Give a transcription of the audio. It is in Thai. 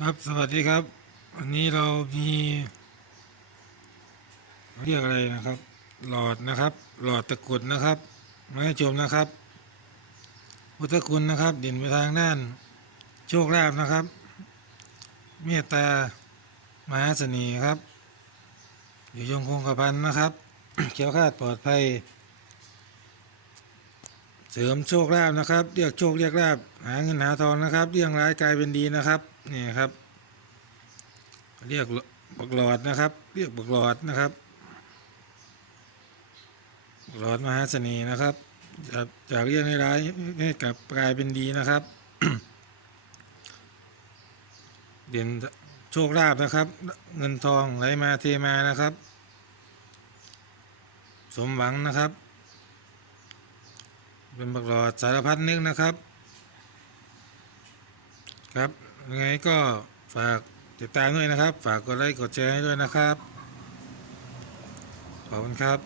ครับสวัสดีครับวันนี้เรามีเรียกอะไรนะครับ หลอดนะครับ หลอดตะกุดนะครับมาให้ชมนะครับพุทธคุณนะครับ เด่นไปทางด้าน โชคลาภนะครับ เมตตามหาเสน่ห์ครับ อยู่ยงคงกระพันนะครับ เขียวคาดปลอดภัย เสริมโชคลาภนะครับ เรียกโชคเรียกลาภหาเงินหาทองนะครับ เรียงร้ายกลายเป็นดีนะครับนี่ครับ เรียกบักหลอดนะครับ เรียกบักหลอดนะครับบักหลอดมหาเสน่ห์นะครับจากจากเรียกให้ร้ายให้กลับกลายเป็นดีนะครับ เด่นโชคลาภนะครับ เงินทองไหลมาเทมานะครับ สมหวังนะครับ เป็นบักหลอดสารพัดนึกนะครับ ครับยังไงก็ฝากติดตามด้วยนะครับ ฝากกดไลค์กดแชร์ให้ด้วยนะครับ ขอบคุณครับ